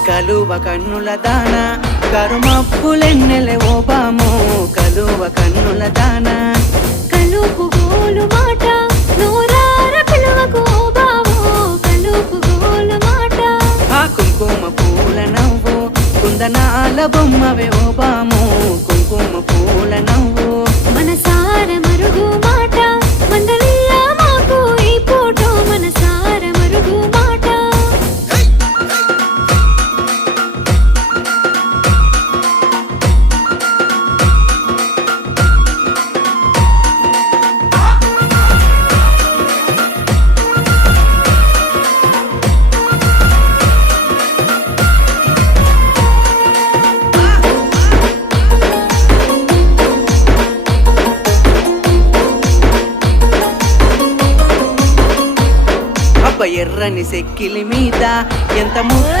కలువ కన్నుల దాన కరుమప్పులెన్నెలే ఓ బాము కలువ కన్నుల దాన కలుపు గోలు మాట నూరార పిలువకు ఓ బావో కలుపు గోలు మాట ఆ కుంకుమ పూల నవ్వు కుందనాల బొమ్మవే ఓ బాము కుంకుమ పూల నవ్వు మనసార మరుగు మాట మందలియ మాకు ఈ పూట మనసార మరుగు మాట అబ్బ ఎర్రని సెక్కిలి మీద ఎంత